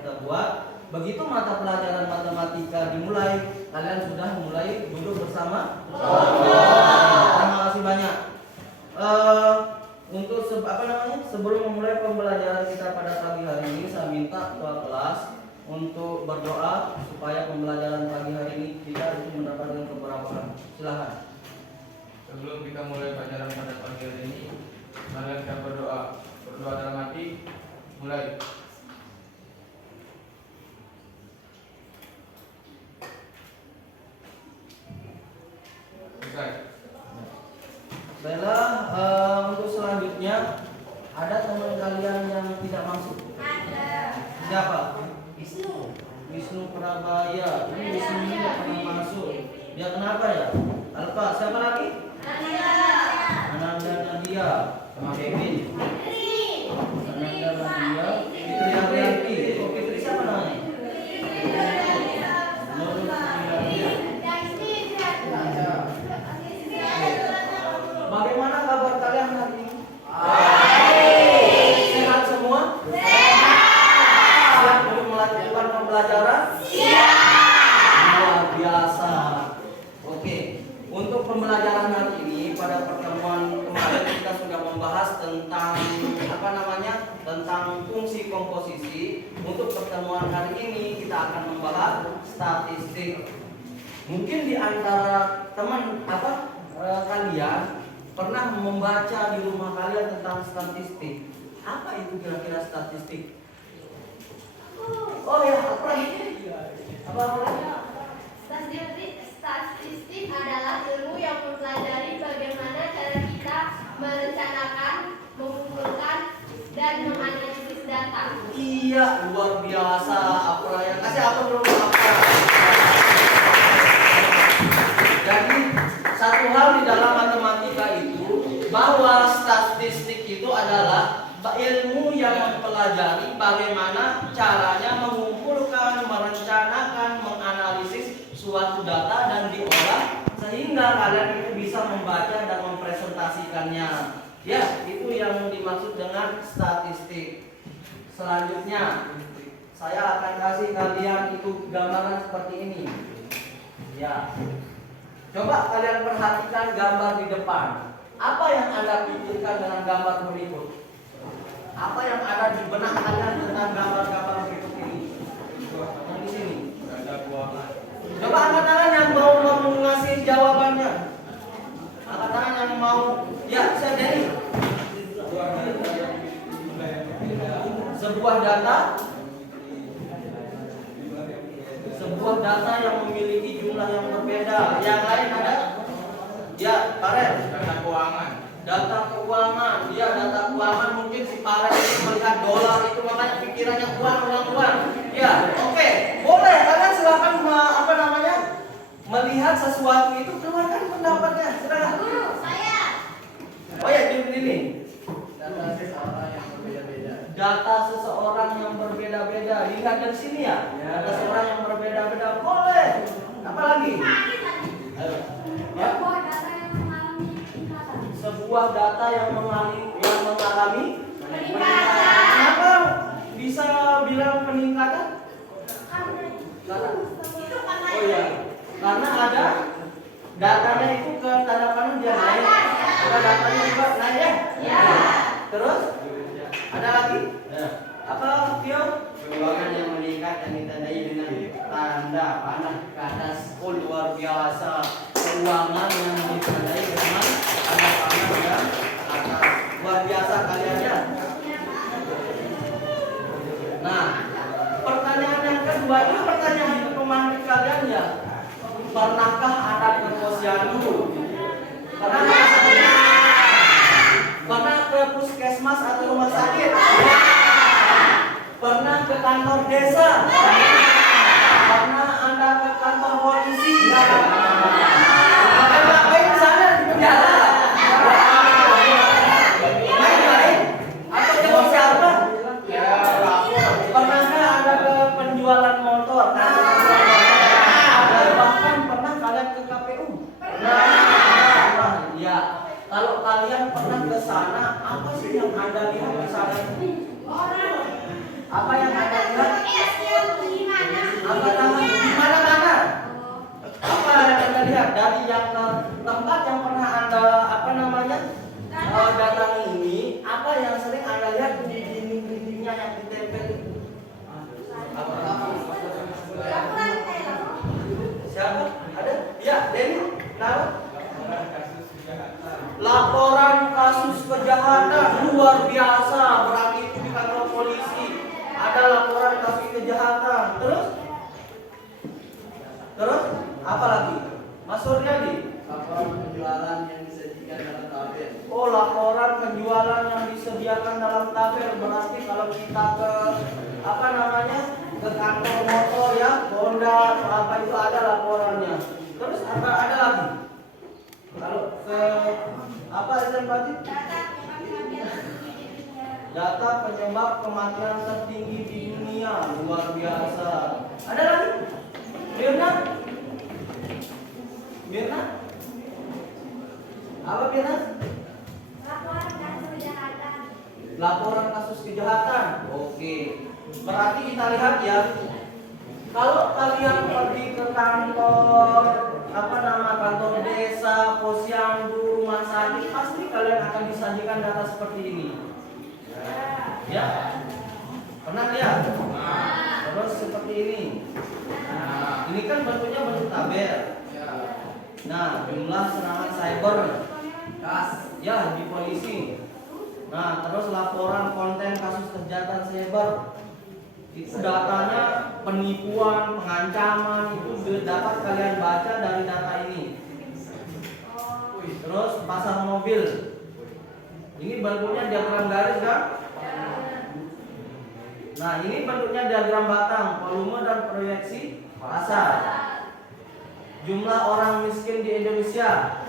kita buat. Begitu mata pelajaran matematika dimulai, kalian sudah mulai duduk bersama. Terima kasih banyak. Untuk sebelum memulai pembelajaran kita pada pagi hari ini, saya minta ketua kelas untuk berdoa supaya pembelajaran pagi hari ini kita itu mendapatkan keberkahan. Silakan. Sebelum kita mulai pelajaran pada pagi hari ini, mari kita berdoa. Berdoa dalam hati. Mulai. Selesai. Baiklah, untuk selanjutnya ada teman kalian yang tidak masuk? Ada. Siapa? Wisnu Prabaya. Ini Wisnu ini tidak pernah masuk. Dia kenapa ya? Alfa. Siapa lagi? Ananda Nadia. Sama Kevin. Ananda Nadia. Fitri Arianti. Oh, Fitri siapa namanya? Nurul Fitri. Bagaimana kabar kalian hari ini? Sehat semua? Siap untuk melanjutkan pembelajaran? Luar biasa. Oke, untuk pembelajaran hari ini pada pertemuan kemarin kita sudah membahas tentang tentang fungsi komposisi. Untuk pertemuan hari ini kita akan membahas statistik. Mungkin di antara teman kalian pernah membaca di rumah kalian tentang statistik. Apa itu kira-kira statistik? Oh ya, apa ini? Apa? Statistik adalah ilmu yang mempelajari bagaimana cara kita merencanakan, mengumpulkan, dan menganalisis data. Iya, luar biasa. Apa yang kasih apa dulu apa? Jadi satu hal di dalam matematika itu bahwa statistik itu adalah ilmu yang mempelajari bagaimana caranya mengumpulkan, merencanakan, menganalisis suatu data dan diolah sehingga kalian itu bisa membaca dan mempresentasikannya. Ya, itu yang dimaksud dengan statistik. Selanjutnya, saya akan kasih kalian itu gambaran seperti ini. Ya. Coba kalian perhatikan gambar di depan. Apa yang Anda pikirkan dengan gambar berikut? Apa yang ada di benak kalian tentang gambar-gambar berikut ini? Yang di sini. Ada buah. Coba angkat tangan yang mau ngasih jawabannya. Angkat tangan yang mau. Ya, saya Denny. Sebuah data yang memiliki jumlah yang berbeda. Yang lain ada? Ya, Paren. Data keuangan. Data keuangan. Ya, data keuangan mungkin si Paren itu melihat dolar itu makanya pikirannya uang. Ya, oke. Boleh, kalian silakan melihat sesuatu itu, keluarkan pendapatnya. Silakan. Guru, saya. Oh ya, ini. Data seseorang yang berbeda-beda. Data seseorang yang berbeda-beda. Lihat dari sini ya. Data seseorang yang berbeda-beda. Boleh. Apa lagi? Ya. Sebuah data yang mengalami peningkatan. Kenapa bisa bilang peningkatan? Oh iya, karena ada datanya itu ke tanda panah dia naik. Ada datanya juga naik ya? Ya. Terus? Ada lagi? Apa, Tio? Keuangan yang meningkat yang ditandai dengan tanda panah ke atas. Oh, luar biasa. Keuangan yang ditandai dengan tanda panah yang atas. Luar biasa kalian ya. Nah, pertanyaan yang kedua itu pertanyaan pemahaman kalian ya. Pernahkah Anda ke posyandu? Pernah ke puskesmas atau rumah sakit? Pernah ke kantor desa? Pernah Anda ke kantor polisi? Ngapain di sana di penjara? Main-main? Atau jadi siapa? Pernahkah Anda ke penjualan motor? Bahkan pernah kalian ke KPU? Ya. Kalau kalian pernah ke sana, apa sih yang Anda lihat di sana? Apa yang Anda lihat? dari yang tempat yang pernah Anda datangi ini, apa yang sering Anda lihat di dinding-dindingnya yang ditempel itu? Siapa? Ada? Ya, Denny. Tahu? Laporan kasus kejahatan luar biasa, berarti itu di kantor polisi. Ada laporan kasus kejahatan. Terus apa lagi? Mas Suryadi? Laporan penjualan yang disajikan dalam tabel. Oh, laporan penjualan yang disediakan dalam tabel. Berarti kalau kita ke ke kantor motor ya, Honda apa itu ada laporannya. Terus ada lagi? Kalau ke apa itu berarti? Data penyebab kematian tertinggi di dunia, luar biasa. Ada lagi? Mirna? Apa Mirna? Laporan kasus kejahatan. Oke. Berarti kita lihat ya. Kalau kalian pergi ke kantor kantor desa, posyandu, rumah sakit, pasti kalian akan disajikan data seperti ini. Ya. Pernah lihat? Terus seperti ini. Ini kan bentuknya bentuk tabel. Nah, jumlah serangan cyber ya di polisi. Nah, terus laporan konten kasus kejahatan cyber. Itu datanya penipuan, pengancaman itu dapat kalian baca dari data ini. Terus pasar mobil. Ini bentuknya diagram garis kan? Nah, ini bentuknya diagram batang, volume dan proyeksi pasar. Jumlah orang miskin di Indonesia.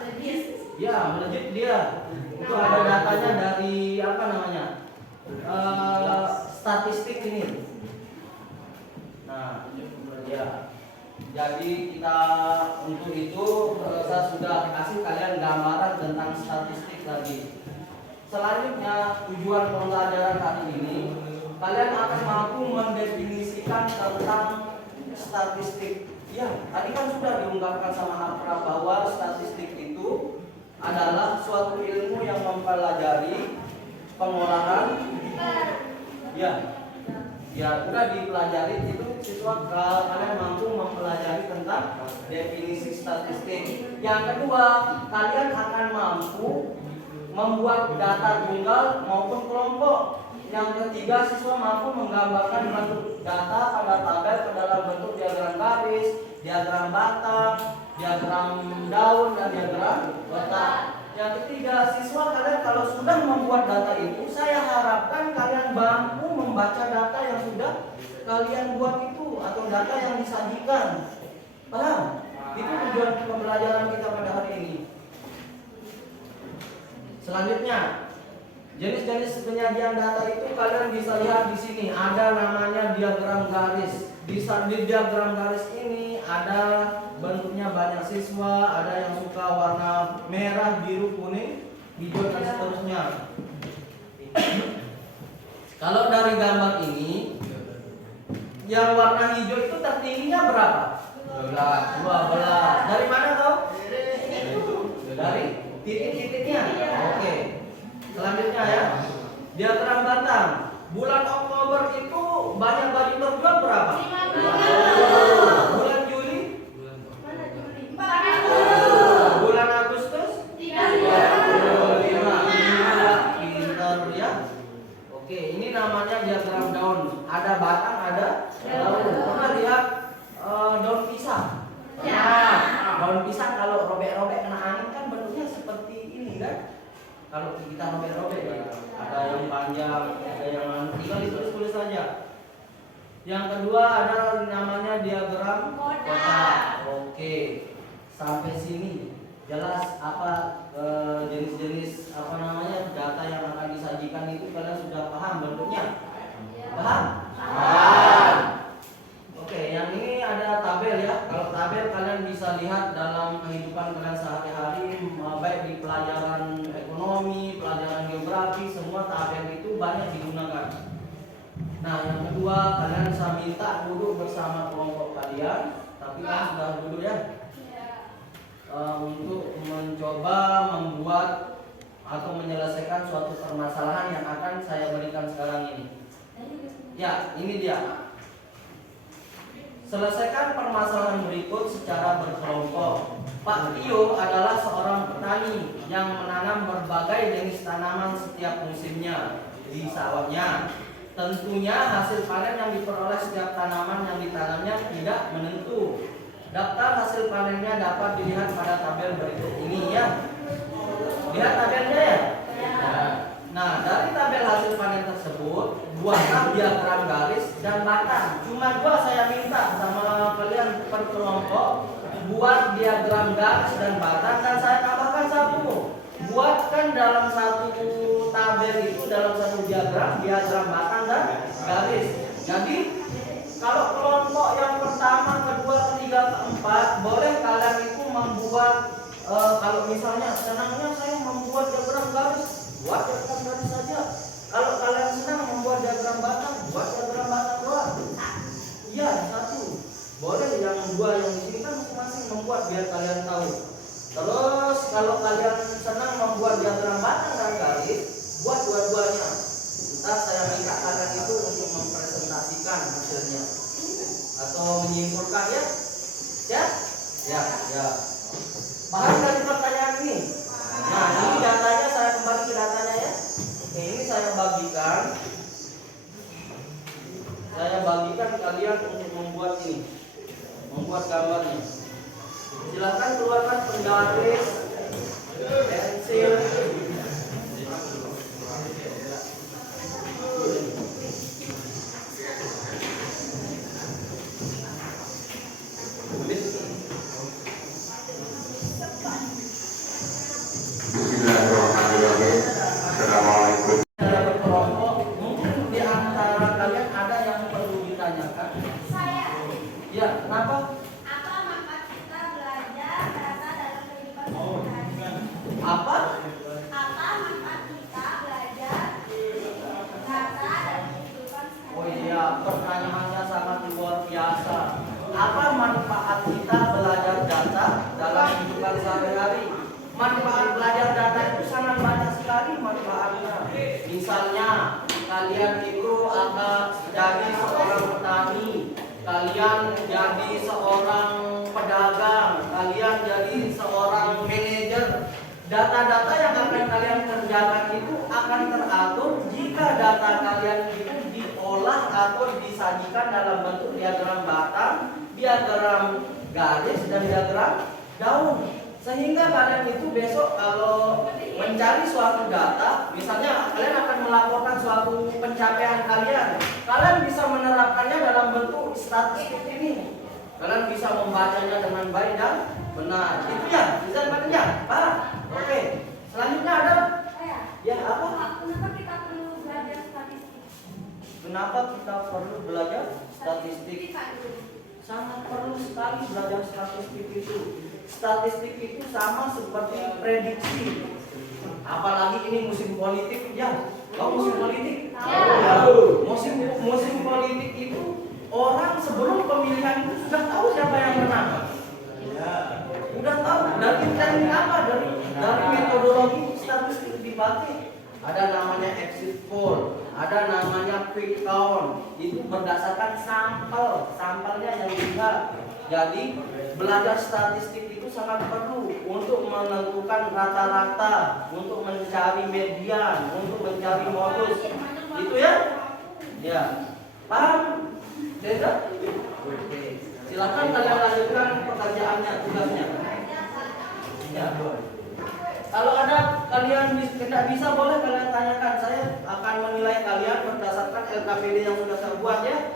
Ya, melejit dia. Itu ada datanya dari statistik ini. Nah, ya. Jadi kita untuk itu saya sudah kasih kalian gambaran tentang statistik tadi. Selanjutnya tujuan pembelajaran kali ini kalian akan mampu mendefinisikan tentang statistik. Ya, tadi kan sudah diungkapkan sama Afra bahwa statistik itu adalah suatu ilmu yang mempelajari pengolahan. Ya, sudah dipelajari itu siswa kalian mampu mempelajari tentang definisi statistik. Yang kedua, kalian akan mampu membuat data tunggal maupun kelompok. Yang ketiga, siswa mampu menggambarkan bentuk data pada tabel ke dalam bentuk diagram garis, diagram batang, diagram daun, dan diagram kotak. Yang ketiga, siswa kalian kalau sudah membuat data itu, saya harapkan kalian mampu membaca data yang sudah kalian buat itu atau data yang disajikan. Paham? Itu tujuan pembelajaran kita pada hari ini. Selanjutnya, jenis-jenis penyajian data itu kalian bisa lihat di sini. Ada namanya diagram garis. Di diagram garis ini ada bentuknya banyak siswa, ada yang suka warna merah, biru, kuning, hijau dan seterusnya. Kalau dari gambar ini, yang warna hijau itu tertingginya berapa? 12. Dari mana kau? Dari titik-titiknya. Oke. Selanjutnya ya, diagram batang. Bulan Oktober itu banyak baju terjual berapa? 50. Bulan Juli? Bulan Agustus? 35. Pinter ya. Oke, ini namanya diagram daun. Ada batang, ada daun. Pernah lihat daun pisang? Nah, daun pisang kalau robek-robek kena angin kan bentuknya seperti ini kan? Kalau kita robek-robek ya, ada yang panjang, ada yang tinggal ditulis-tulis saja. Yang kedua ada namanya diagram kotak. Oke, sampai sini jelas apa jenis-jenis data yang akan disajikan itu kalian sudah paham bentuknya? Paham? Paham. Oke, yang ini ada tabel ya. Kalau tabel kalian bisa lihat dalam kehidupan kalian sehari-hari, baik di pelajaran ekonomi, pelajaran geografi, semua tabel itu banyak digunakan. Nah, yang kedua kalian saya minta duduk bersama kelompok kalian, tapi kan sudah duduk ya. untuk mencoba membuat atau menyelesaikan suatu permasalahan yang akan saya berikan sekarang ini. Ya, ini dia. Selesaikan permasalahan berikut secara berkelompok. Pak Tio adalah seorang petani yang menanam berbagai jenis tanaman setiap musimnya di sawahnya. Tentunya hasil panen yang diperoleh setiap tanaman yang ditanamnya tidak menentu. Daftar hasil panennya dapat dilihat pada tabel berikut ini ya. Lihat tabelnya ya. Nah, dari tabel hasil panen tersebut, buatlah diagram garis dan batang. Cuma dua saya minta sama kalian per kelompok, buat diagram garis dan batang, dan saya tambahkan satu. Buatkan dalam satu tabel itu, dalam satu diagram batang dan garis. Jadi kalau kelompok yang pertama, kedua, ketiga, keempat, boleh kalian itu membuat kalau misalnya senangnya saya membuat diagram garis, buat diagram garis saja. Kalau kalian senang membuat diagram batang, buat diagram batang doang. Iya, satu. Boleh yang dua yang di sini kan masing-masing membuat biar kalian tahu. Terus kalau kalian senang membuat diagram batang dan garis, buat dua-duanya. Ntar saya minta kalian itu untuk mempresentasikan hasilnya atau menyimpulkan ya. Ya? Ya, ya. Paham dari pertanyaan ini? Nah, ini datanya, saya kembali ke datanya ya. Oke, ini saya bagikan kalian untuk membuat ini, membuat gambarnya. Silakan keluarkan penggaris, pensil. Bismillahirrahmanirrahim. Assalamualaikum. Berkelompok, mungkin di antara kalian ada yang perlu ditanyakan. Saya. Ya, kenapa? Apa manfaat kita belajar data dalam kehidupan sehari-hari? Apa? Apa manfaat kita belajar data dalam kehidupan sehari-hari? Oh iya, pertanyaannya sangat luar biasa. Apa manfaat kita belajar data dalam kehidupan sehari-hari? Manfaat belajar data itu sangat banyak sekali manfaatnya. Misalnya, kalian itu akan jadi seorang petani, kalian jadi seorang pedagang, kalian jadi seorang manajer. Data-data yang akan kalian kerjakan itu akan teratur jika data kalian itu diolah atau disajikan dalam bentuk diagram batang, diagram garis, dan diagram daun. Sehingga kalian itu besok kalau mencari suatu data, misalnya kalian akan melaporkan suatu pencapaian kalian, kalian bisa menerapkannya dalam bentuk statistik ini. Kalian bisa membacanya dengan baik dan benar. Itu ya, bisa dibacanya. Pak, oke. Selanjutnya ada? Saya. Ya, apa? Kenapa kita perlu belajar statistik? Kenapa kita perlu belajar statistik? Sangat perlu sekali belajar statistik itu. Statistik itu sama seperti prediksi. Apalagi ini musim politik ya. Tahu musim politik? Tahu. Musim politik itu orang sebelum pemilihan itu sudah tahu siapa yang menang. Udah tahu dari teknik apa? Dari metodologi statistik dipakai. Ada namanya exit poll, ada namanya quick count. Itu berdasarkan sampelnya yang dilihat. Jadi belajar statistik itu sangat perlu untuk menentukan rata-rata, untuk mencari median, untuk mencari modus. Itu ya? Ya. Paham? Tidak? Oke. Silakan kalian lanjutkan pekerjaannya, tugasnya. Ya. Kalau ada kalian tidak bisa, boleh kalian tanyakan. Saya akan menilai kalian berdasarkan LKPD yang sudah saya buat ya.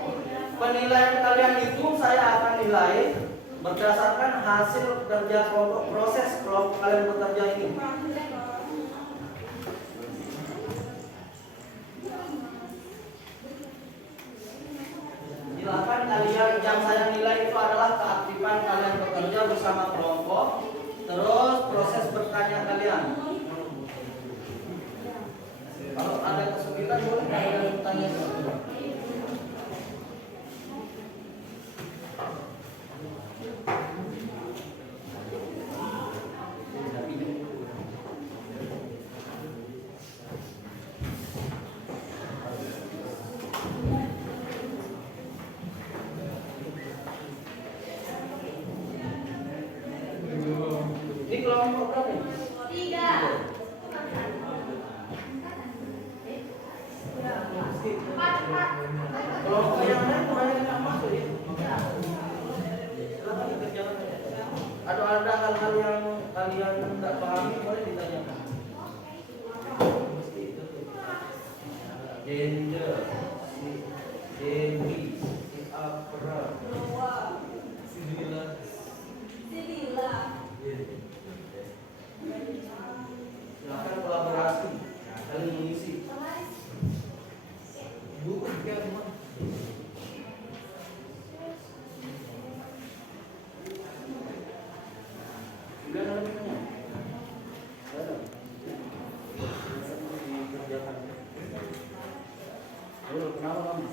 Penilaian kalian itu saya akan nilai berdasarkan hasil kerja kelompok, proses kelompok kalian bekerja ini. Silakan kalian, yang saya nilai itu adalah keaktifan kalian bekerja bersama kelompok, terus proses bertanya kalian. Kalau ada kesulitan boleh kalian bertanya. berapa ini? 3. Kelompok yang lain banyak yang nggak masuk ya. Silakan dikerjakan aja. Ada hal-hal yang kalian nggak pahami boleh ditanyakan. Gender, Dewi, Apra, Sibila. Silakan kolaborasi, saling mengisi. Buku juga semua. Sudah ada namanya? Ada. Dikerjakan. Lalu kenapa kamu?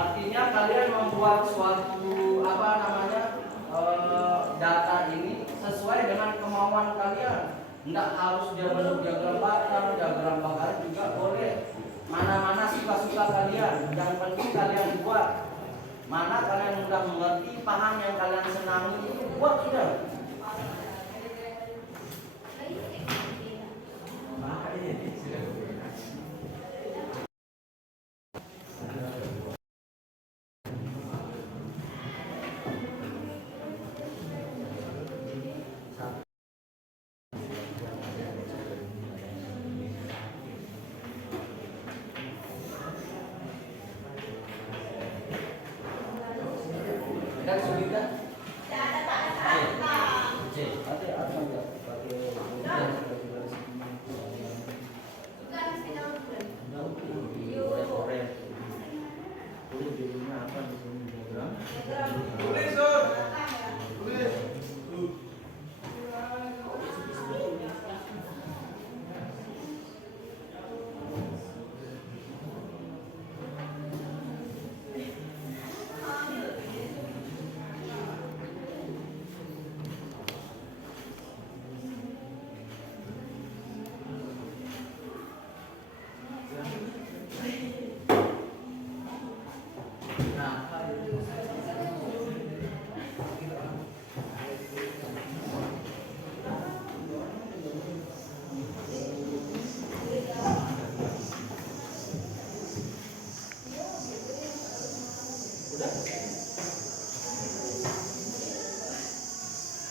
Artinya kalian membuat suatu data ini sesuai dengan kemauan kalian. Tidak harus dia bentuk diagram batang, diagram bakar juga boleh. Mana-mana suka-suka kalian. Yang penting kalian buat. Mana kalian mudah mengerti, paham yang kalian senangi, buat sudah. Dan sudah ada enggak pakai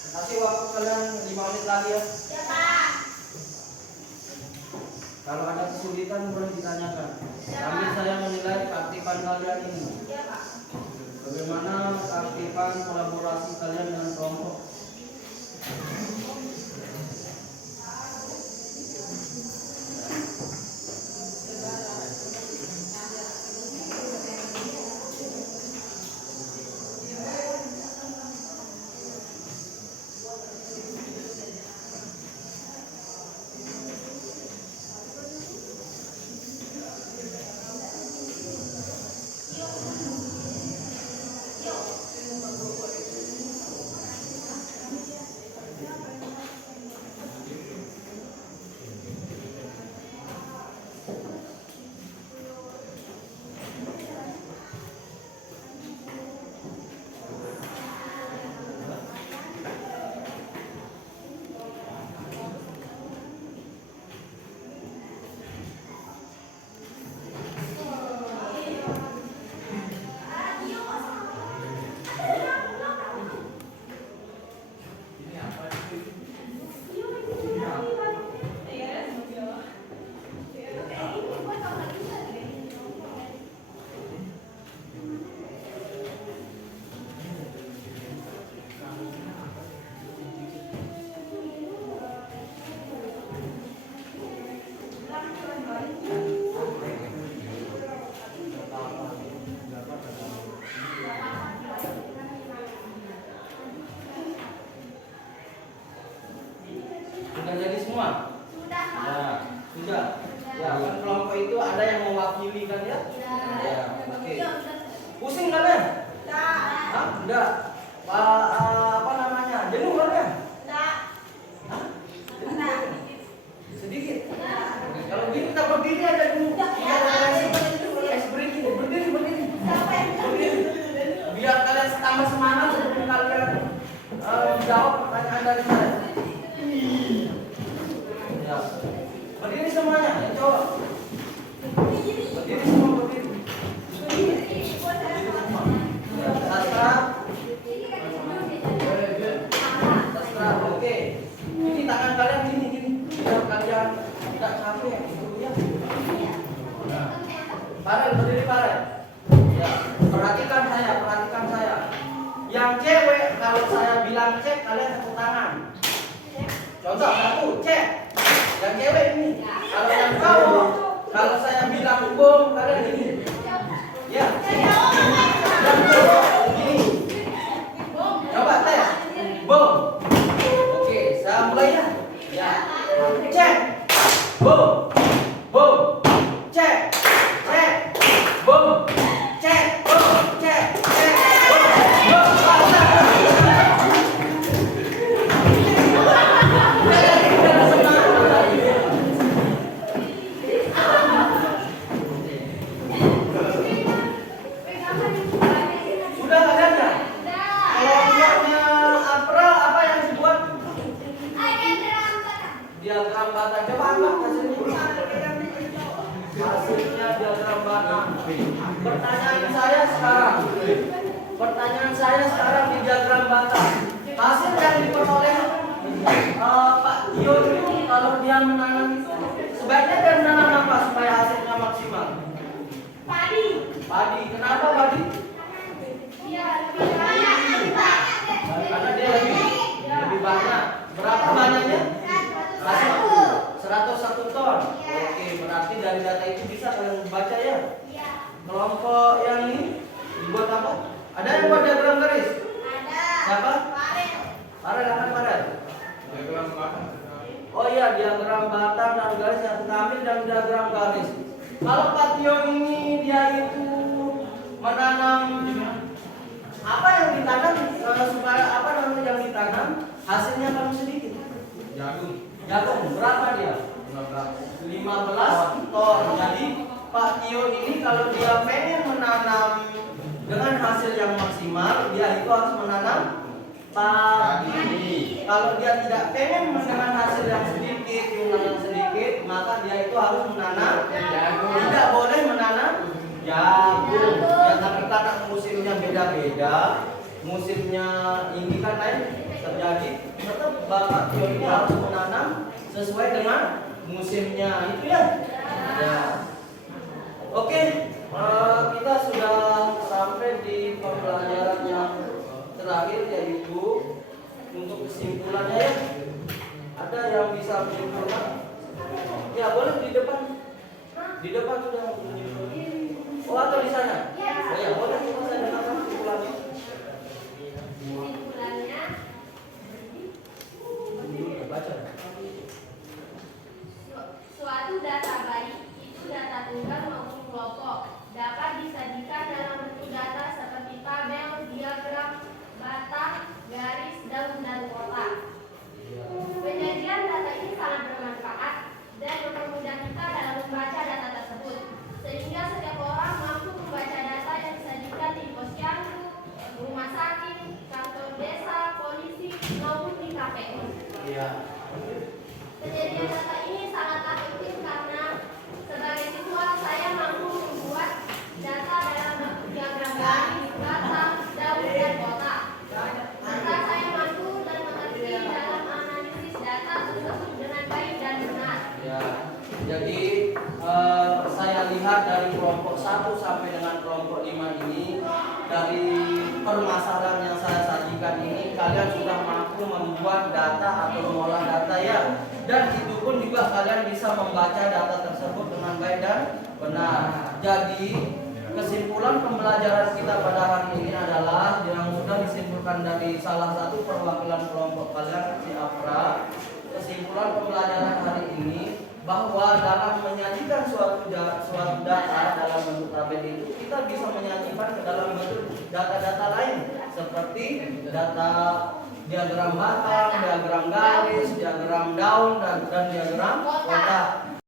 Kasih waktu kalian 5 menit lagi ya. Kalau ada kesulitan boleh ditanyakan. Kami saya menilai keaktifan kalian ini. Bagaimana keaktifan kolaborasi kalian dengan kelompok? Pusing kalian? Enggak. Hah? Enggak. Apa namanya? Jenuh kalian? Enggak. Hah? Enggak. Sedikit. Enggak. Kalau gitu kita berdiri aja dulu. Berdiri. Siapa yang Berdiri. Biar kalian tambah semangat sebelum kalian menjawab pertanyaan dari saya. Ya. Berdiri semuanya, yang cowok. Berdiri semua, berdiri. Ya, Sastra. Sastra, oke. Ini tangan kalian gini. Biar kalian tidak capek gitu ya. Farel, berdiri Farel. Ya, perhatikan saya. Yang cewek kalau saya bilang cek kalian tepuk tangan. Contoh satu, cek. Yang cewek ini. Kalau yang cowok, kalau saya bilang bom kalian gini. Ya. Yang cowok gini. Coba tes. Bom. Oke, saya mulai ya. Ya. Cek. Bom. Cek. Bom. Cek. Bom. Cek. Bom. Sudah kalian ya? Kelompoknya April apa yang dibuat? Diagram batang. Coba angkat hasilnya. Hasilnya diagram batang. Pertanyaan saya sekarang di diagram batang. Hasil yang diperoleh Pak Tio itu kalau dia menanam sebaiknya dia menanam apa supaya hasilnya maksimal? Padi. Kenapa padi? Karena dia lebih banyak. Berapa banyaknya? 101 ton. Oke, berarti dari data itu bisa kalian baca ya. Kelompok yang ini dibuat apa? Ada yang buat diagram garis? Siapa? Farel. Diagram batang. Oh iya, diagram batang dan garis yang terambil dan diagram garis. Kalau Pak Tio ini dia itu menanam apa yang ditanam supaya apa namanya yang ditanam hasilnya paling sedikit. Jagung berapa dia? 15 ton. Jadi Pak Tio ini kalau dia pengen menanam dengan hasil yang maksimal, dia itu harus menanam padi. Kalau dia tidak pengen dengan hasil yang sedikit, maka dia itu harus menanam jagung. Tidak boleh menanam jagung. Ya, tapi karena musimnya beda-beda, musimnya ini kan lain terjadi, tetap Bapak Tio ini harus menanam sesuai dengan musimnya itu ya. Ya. Oke, kita sudah sampai di pembelajaran yang terakhir yaitu untuk kesimpulannya ya. Ada yang bisa menyimpulkan? Ya boleh di depan. Di depan sudah menyimpulkan. Oh atau di sana? Oh ya boleh kita saya dengarkan kesimpulannya. Baca. Suatu data baik itu data tunggal maupun kelompok dapat disajikan dalam bentuk data seperti tabel, diagram, batang, garis, daun, dan kotak. Penyajian data ini sangat bermanfaat dan mempermudah kita dalam membaca data tersebut, sehingga setiap orang mampu membaca data yang disajikan di posyandu, rumah sakit, kantor desa, polisi, maupun di KPU. Iya. Penyajian data ini sangatlah penting karena sebagai siswa saya mampu membuat data dalam bentuk diagram garis, batang, daun, dan kotak. Serta saya mampu dan mengerti dalam analisis data tersebut dengan baik dan benar. Ya. Jadi saya lihat dari kelompok 1 sampai dengan kelompok 5 ini, dari permasalahan yang saya sajikan ini kalian sudah mampu membuat data atau mengolah data ya. Dan itu pun juga kalian bisa membaca data tersebut dengan baik dan benar. Jadi kesimpulan pembelajaran kita pada hari ini adalah yang sudah disimpulkan dari salah satu perwakilan kelompok kalian si Afra. Kesimpulan pembelajaran hari ini bahwa dalam menyajikan suatu data dalam bentuk tabel itu kita bisa menyajikan ke dalam data-data lain seperti data diagram batang, diagram garis, diagram daun dan diagram kotak.